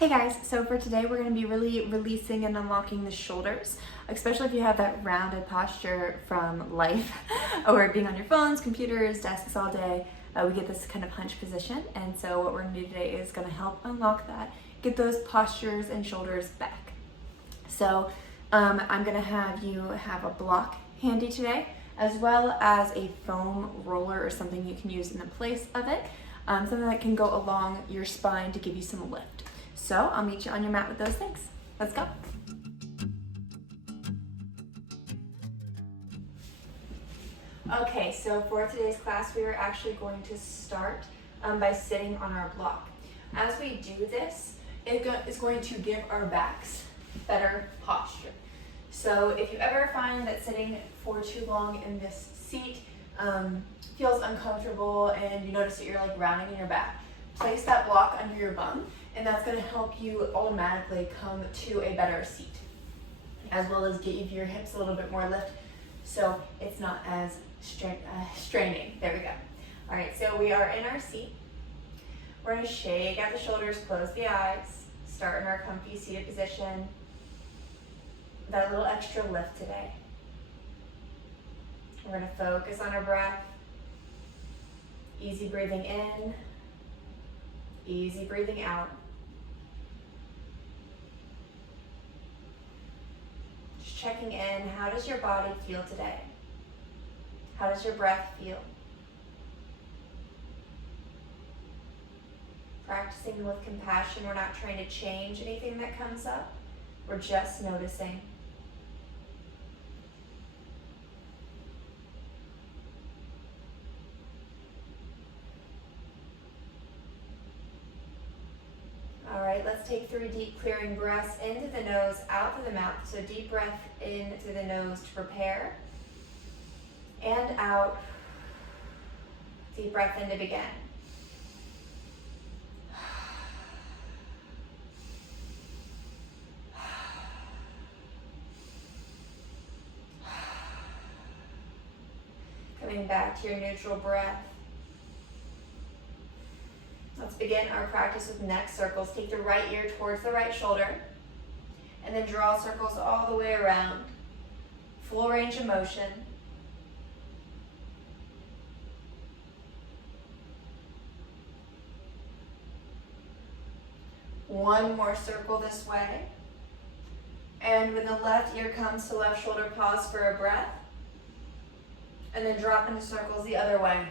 Hey guys, so for today we're going to be really releasing and unlocking the shoulders, especially if you have that rounded posture from life or being on your phones, computers, desks all day. We get this kind of hunch position, and so what we're going to do today is going to help unlock that, get those postures and shoulders back. So I'm going to have you have a block handy today, as well as a foam roller or something you can use in the place of it, something that can go along your spine to give you some lift. So I'll meet you on your mat with those things. Let's go. Okay, so for today's class, we are actually going to start by sitting on our block. As we do this, it is going to give our backs better posture. So if you ever find that sitting for too long in this seat feels uncomfortable and you notice that you're like rounding in your back, place that block under your bum, and that's going to help you automatically come to a better seat, as well as give your hips a little bit more lift so it's not as straining. There we go. All right, so we are in our seat. We're going to shake out the shoulders, close the eyes, start in our comfy seated position. That little extra lift today. We're going to focus on our breath. Easy breathing in, easy breathing out. Just checking in, how does your body feel today? How does your breath feel? Practicing with compassion. We're not trying to change anything that comes up. We're just noticing. All right, let's take 3 deep clearing breaths into the nose, out through the mouth. So deep breath in through the nose to prepare, and out. Deep breath in to begin. Coming back to your neutral breath. Let's begin our practice with neck circles. Take the right ear towards the right shoulder, and then draw circles all the way around. Full range of motion. One more circle this way. And when the left ear comes to left shoulder, pause for a breath, and then drop into circles the other way.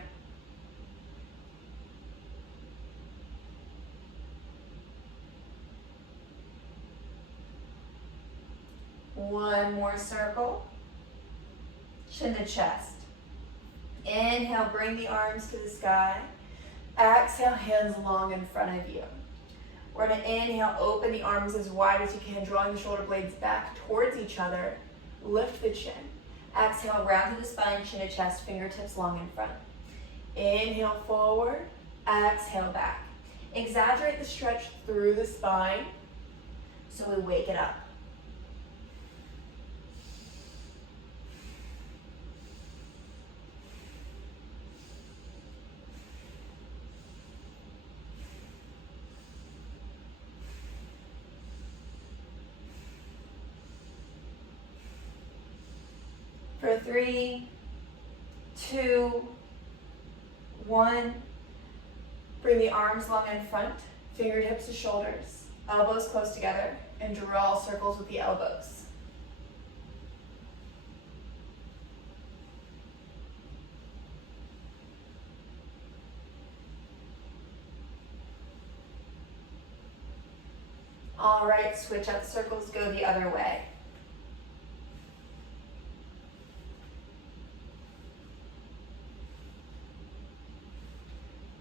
One more circle, chin to chest. Inhale, bring the arms to the sky. Exhale, hands long in front of you. We're going to inhale, open the arms as wide as you can, drawing the shoulder blades back towards each other. Lift the chin. Exhale, round to the spine, chin to chest, fingertips long in front. Inhale, forward. Exhale, back. Exaggerate the stretch through the spine so we wake it up. For 3, 2, 1, bring the arms long in front, fingertips to shoulders, elbows close together, and draw circles with the elbows. All right, switch up circles, go the other way.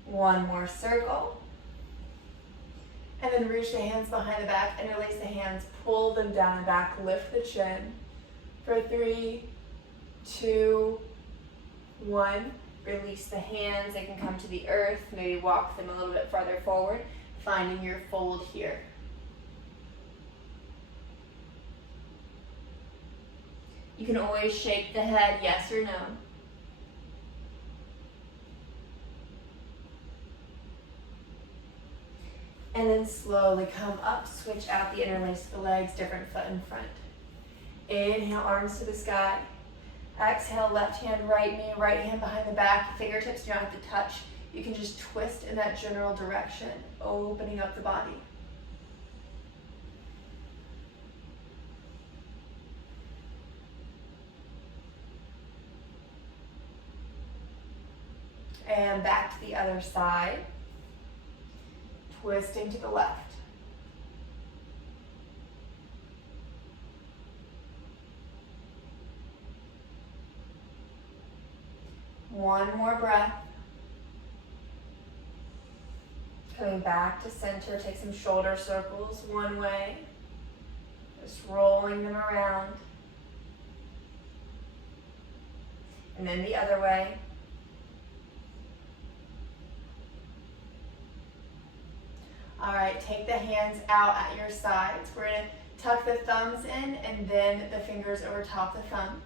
One more circle. And then reach the hands behind the back, interlace the hands, pull them down and back, lift the chin. For 3, 2, 1, release the hands. They can come to the earth, maybe walk them a little bit farther forward, finding your fold here. You can always shake the head, yes or no. And then slowly come up, switch out the interlace of the legs, different foot in front. Inhale, arms to the sky. Exhale, left hand, right knee, right hand behind the back. Fingertips do not have to touch. You can just twist in that general direction, opening up the body. And back to the other side. Twisting to the left. One more breath. Coming back to center, take some shoulder circles one way. Just rolling them around. And then the other way. All right, take the hands out at your sides. We're gonna tuck the thumbs in and then the fingers over top the thumb.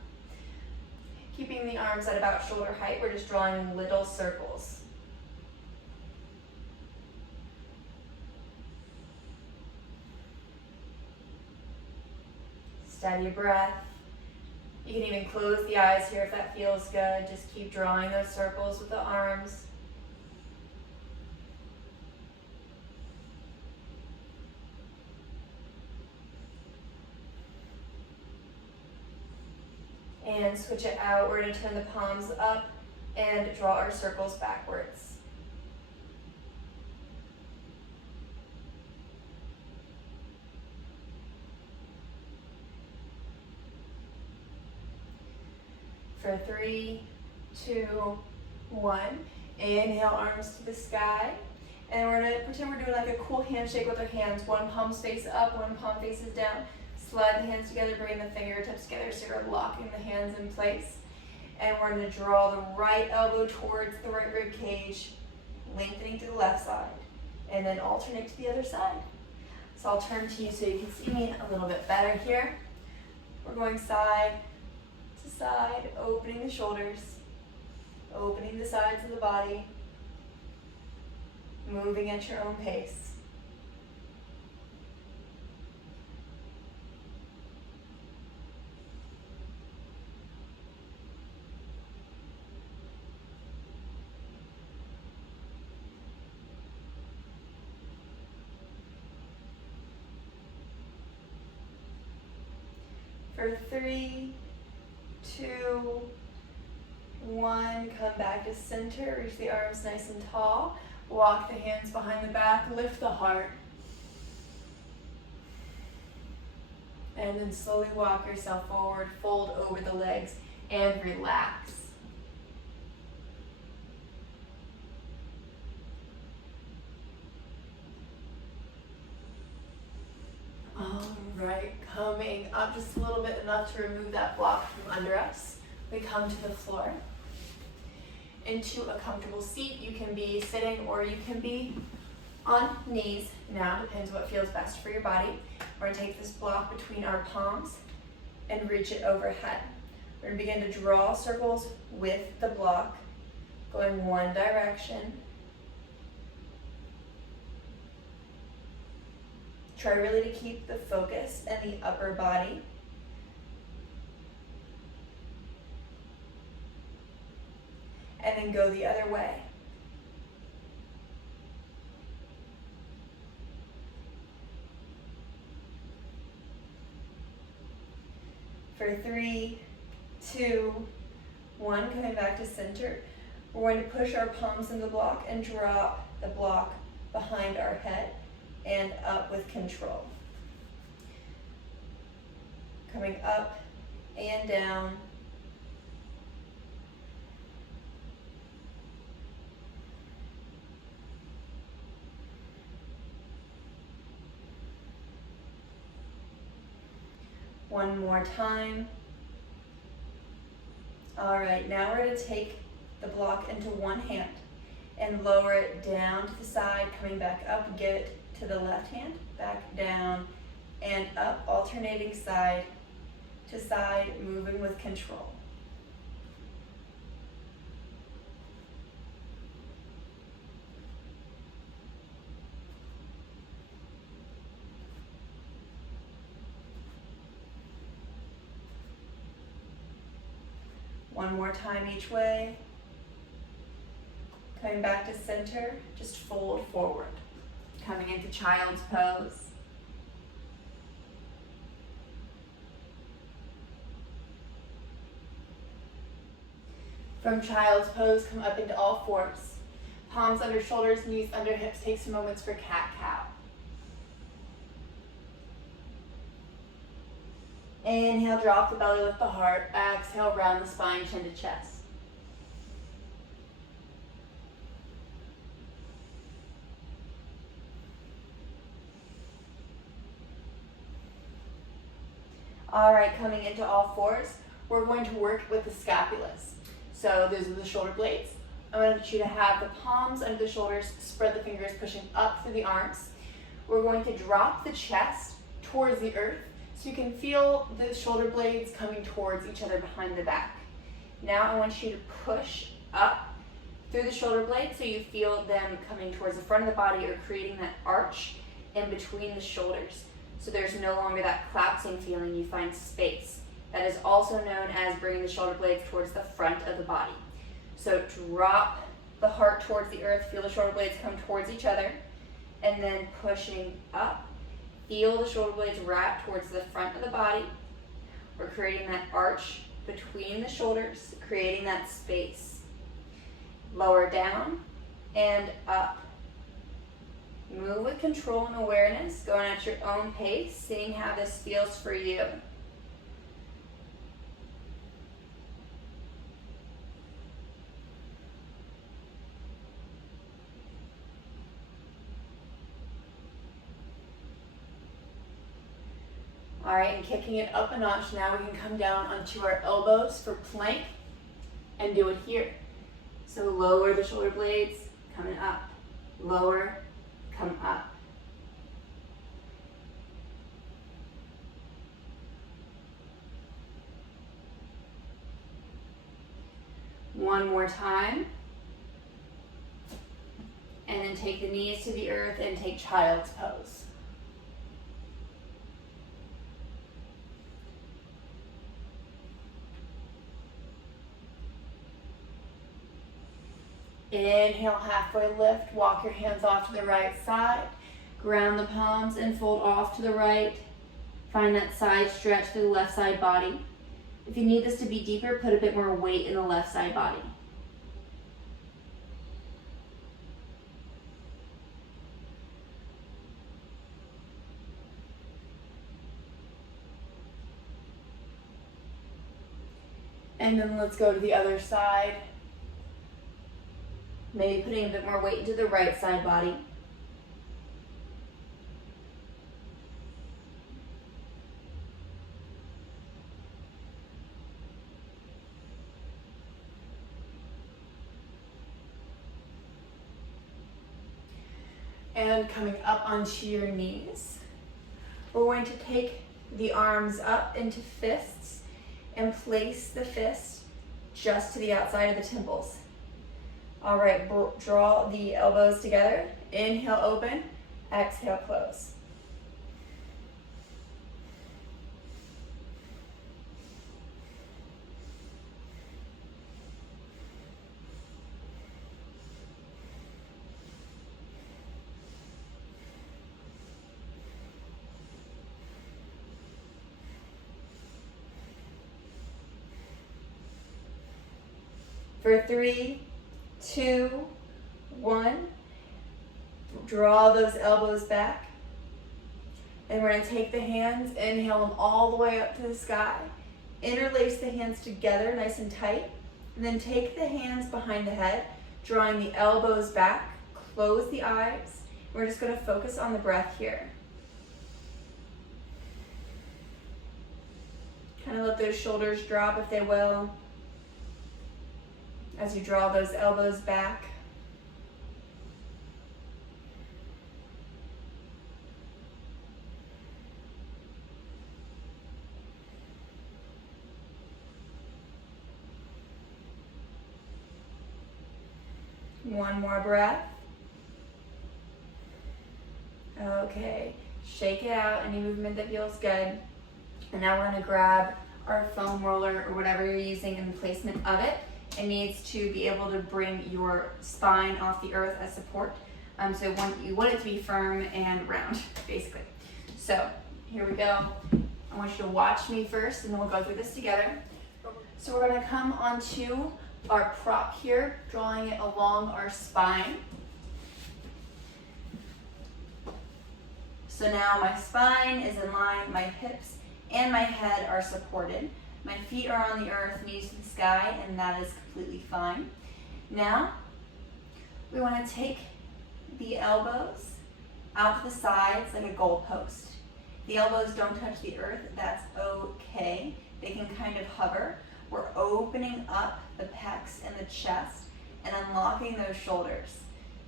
Keeping the arms at about shoulder height, we're just drawing little circles. Steady breath. You can even close the eyes here if that feels good. Just keep drawing those circles with the arms. And switch it out. We're going to turn the palms up and draw our circles backwards. For 3, 2, 1. Inhale, arms to the sky. And we're going to pretend we're doing like a cool handshake with our hands. One palm face up, one palm faces down. Slide the hands together, bring the fingertips together so you're locking the hands in place. And we're going to draw the right elbow towards the right rib cage, lengthening to the left side. And then alternate to the other side. So I'll turn to you so you can see me a little bit better here. We're going side to side, opening the shoulders, opening the sides of the body, moving at your own pace. For 3, 2, 1, come back to center, reach the arms nice and tall, walk the hands behind the back, lift the heart. And then slowly walk yourself forward, fold over the legs, and relax. All right, coming up just a little bit, enough to remove that block from under us. We come to the floor. Into a comfortable seat. You can be sitting or you can be on knees. Now, depends what feels best for your body. We're going to take this block between our palms and reach it overhead. We're going to begin to draw circles with the block, going one direction. Try really to keep the focus in the upper body. And then go the other way. For 3, 2, 1, coming back to center. We're going to push our palms in the block and drop the block behind our head and up with control. Coming up and down. One more time. All right, now we're going to take the block into one hand and lower it down to the side, coming back up, give it to the left hand, back down and up, alternating side to side, moving with control. One more time each way. Coming back to center, just fold forward. Coming into child's pose. From child's pose, come up into all fours. Palms under shoulders, knees under hips. Take some moments for cat-cow. Inhale, drop the belly, lift the heart. Exhale, round the spine, chin to chest. All right, coming into all fours, we're going to work with the scapulas. So those are the shoulder blades. I want you to have the palms under the shoulders, spread the fingers, pushing up through the arms. We're going to drop the chest towards the earth so you can feel the shoulder blades coming towards each other behind the back. Now I want you to push up through the shoulder blades so you feel them coming towards the front of the body or creating that arch in between the shoulders. So there's no longer that collapsing feeling, you find space. That is also known as bringing the shoulder blades towards the front of the body. So drop the heart towards the earth, feel the shoulder blades come towards each other, and then pushing up. Feel the shoulder blades wrap towards the front of the body. We're creating that arch between the shoulders, creating that space. Lower down and up. Move with control and awareness, going at your own pace, seeing how this feels for you. All right, and kicking it up a notch, now we can come down onto our elbows for plank and do it here. So lower the shoulder blades, coming up, lower, come up. One more time. And then take the knees to the earth and take child's pose. Inhale, halfway lift, walk your hands off to the right side, ground the palms and fold off to the right. Find that side stretch through the left side body. If you need this to be deeper, put a bit more weight in the left side body. And then let's go to the other side. Maybe putting a bit more weight into the right side body. And coming up onto your knees. We're going to take the arms up into fists and place the fist just to the outside of the temples. All right, draw the elbows together. Inhale, open. Exhale, close. For 3, 2, 1, draw those elbows back. And we're going to take the hands, inhale them all the way up to the sky. Interlace the hands together nice and tight. And then take the hands behind the head, drawing the elbows back. Close the eyes. We're just going to focus on the breath here. Kind of let those shoulders drop if they will, as you draw those elbows back. One more breath. Okay, shake it out, any movement that feels good. And now we're going to grab or a foam roller or whatever you're using in the placement of it. It needs to be able to bring your spine off the earth as support. So you want it to be firm and round, basically. So here we go. I want you to watch me first, and then we'll go through this together. So we're gonna come onto our prop here, drawing it along our spine. So now my spine is in line, my hips and my head are supported. My feet are on the earth, knees to the sky, and that is completely fine. Now, we want to take the elbows out to the sides like a goalpost. The elbows don't touch the earth, that's okay. They can kind of hover. We're opening up the pecs and the chest and unlocking those shoulders.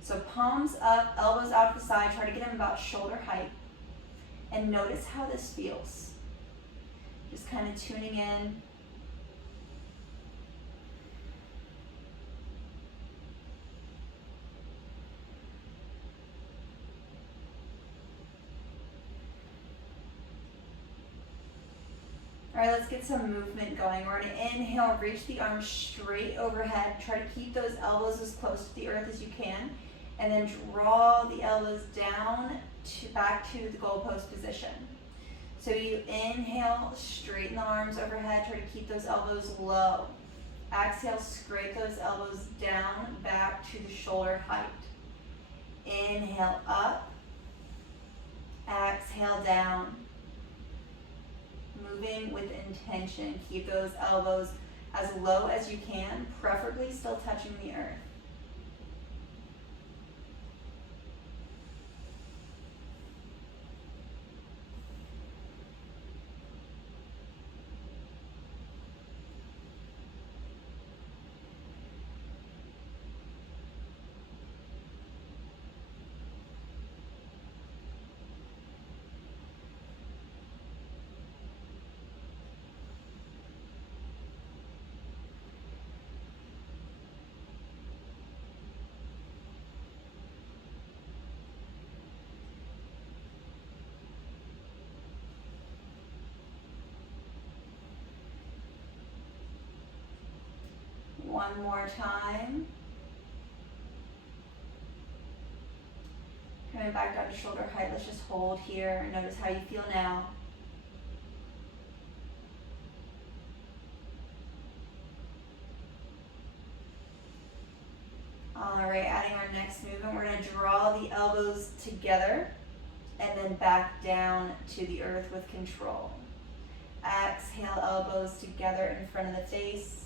So palms up, elbows out to the side, try to get them about shoulder height. And notice how this feels. Just kind of tuning in. All right, let's get some movement going. We're gonna inhale, reach the arms straight overhead. Try to keep those elbows as close to the earth as you can. And then draw the elbows down back to the goalpost position. So you inhale, straighten the arms overhead. Try to keep those elbows low. Exhale, scrape those elbows down back to the shoulder height. Inhale up. Exhale down. Moving with intention. Keep those elbows as low as you can, preferably still touching the earth. One more time. Coming back down to shoulder height, let's just hold here. Notice how you feel now. All right, adding our next movement, we're gonna draw the elbows together and then back down to the earth with control. Exhale, elbows together in front of the face.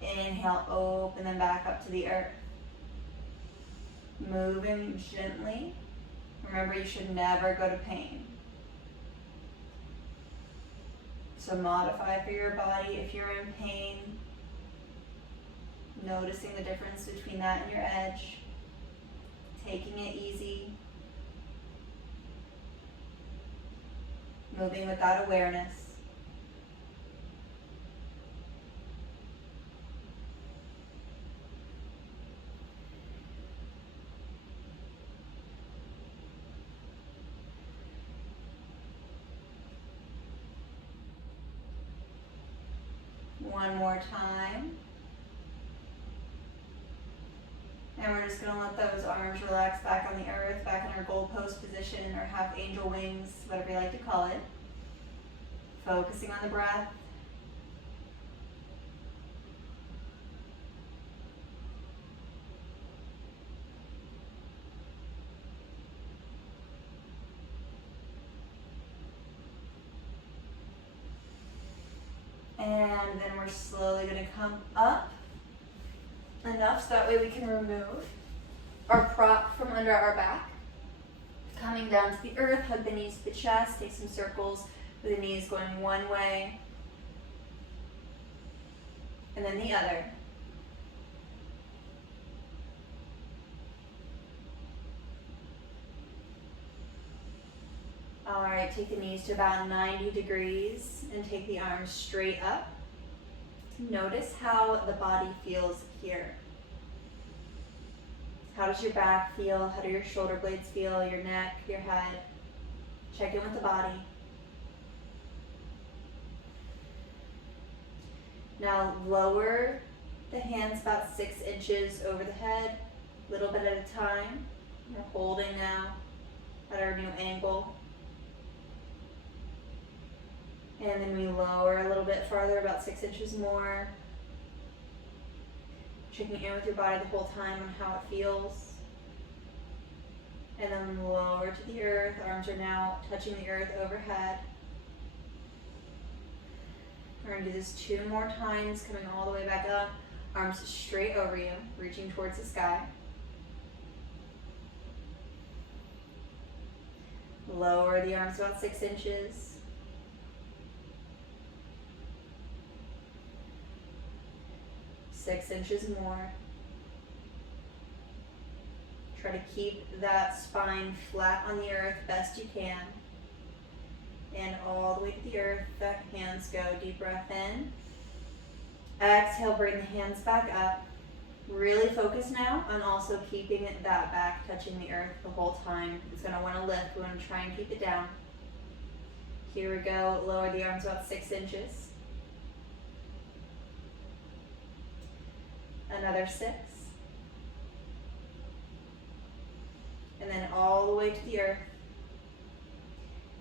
Inhale, open them back up to the earth. Moving gently. Remember, you should never go to pain. So modify for your body if you're in pain. Noticing the difference between that and your edge. Taking it easy. Moving with that awareness. One more time. And we're just going to let those arms relax back on the earth, back in our goalpost position or half angel wings, whatever you like to call it. Focusing on the breath. And then we're slowly going to come up enough so that way we can remove our prop from under our back. Coming down to the earth, hug the knees to the chest, take some circles with the knees going one way and then the other. All right, take the knees to about 90 degrees and take the arms straight up. Notice how the body feels here. How does your back feel? How do your shoulder blades feel? Your neck, your head? Check in with the body. Now lower the hands about 6 inches over the head, a little bit at a time. We're holding now at our new angle. And then we lower a little bit farther, about 6 inches more. Checking in with your body the whole time on how it feels. And then lower to the earth. Arms are now touching the earth overhead. We're going to do this 2 more times, coming all the way back up. Arms straight over you, reaching towards the sky. Lower the arms about 6 inches. Six inches more. Try to keep that spine flat on the earth best you can. And all the way to the earth, the hands go. Deep breath in. Exhale, bring the hands back up. Really focus now on also keeping that back touching the earth the whole time. It's going to want to lift. We want to try and keep it down. Here we go. Lower the arms about 6 inches. Another 6. And then all the way to the earth.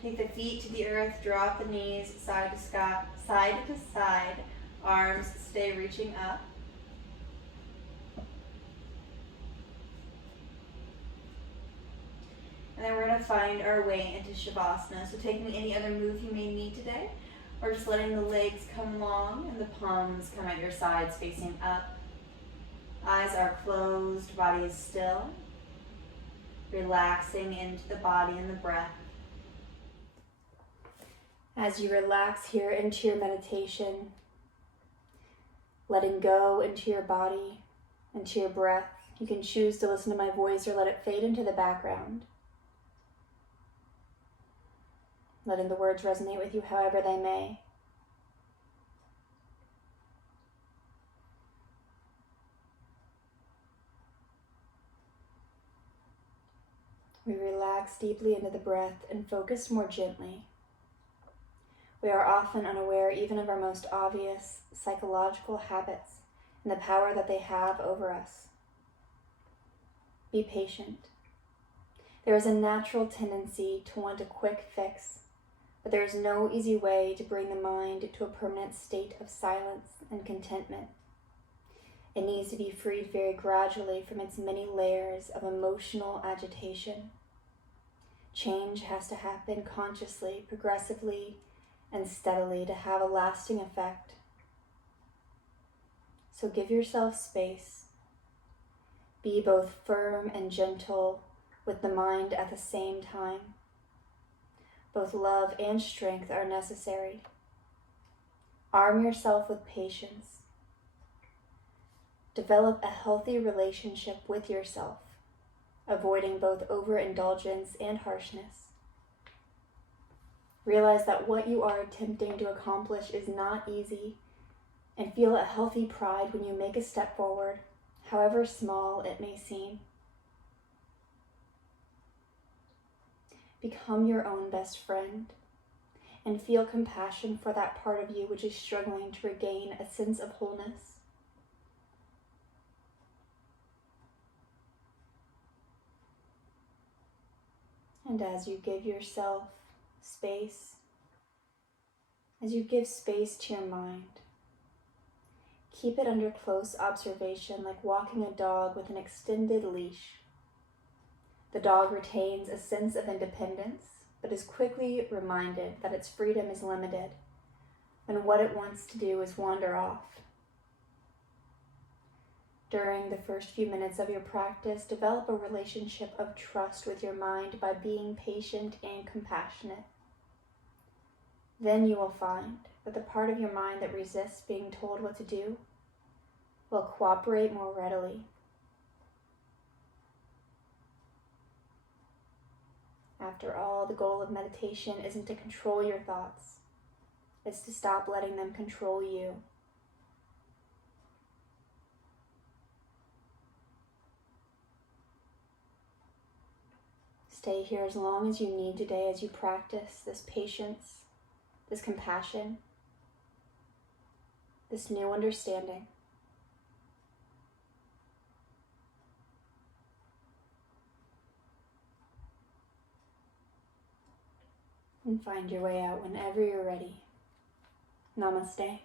Take the feet to the earth, drop the knees side to side. Arms stay reaching up. And then we're going to find our way into Shavasana. So taking any other move you may need today, or just letting the legs come long and the palms come at your sides facing up. Eyes are closed, body is still. Relaxing into the body and the breath. As you relax here into your meditation, letting go into your body, into your breath, you can choose to listen to my voice or let it fade into the background. Letting the words resonate with you however they may. We relax deeply into the breath and focus more gently. We are often unaware even of our most obvious psychological habits and the power that they have over us. Be patient. There is a natural tendency to want a quick fix, but there is no easy way to bring the mind to a permanent state of silence and contentment. It needs to be freed very gradually from its many layers of emotional agitation. Change has to happen consciously, progressively, and steadily to have a lasting effect. So give yourself space. Be both firm and gentle with the mind at the same time. Both love and strength are necessary. Arm yourself with patience. Develop a healthy relationship with yourself, avoiding both overindulgence and harshness. Realize that what you are attempting to accomplish is not easy, and feel a healthy pride when you make a step forward, however small it may seem. Become your own best friend, and feel compassion for that part of you which is struggling to regain a sense of wholeness. And as you give yourself space, as you give space to your mind, keep it under close observation like walking a dog with an extended leash. The dog retains a sense of independence, but is quickly reminded that its freedom is limited when what it wants to do is wander off. During the first few minutes of your practice, develop a relationship of trust with your mind by being patient and compassionate. Then you will find that the part of your mind that resists being told what to do will cooperate more readily. After all, the goal of meditation isn't to control your thoughts. It's to stop letting them control you. Stay here as long as you need today as you practice this patience, this compassion. this new understanding. And find your way out whenever you're ready. Namaste.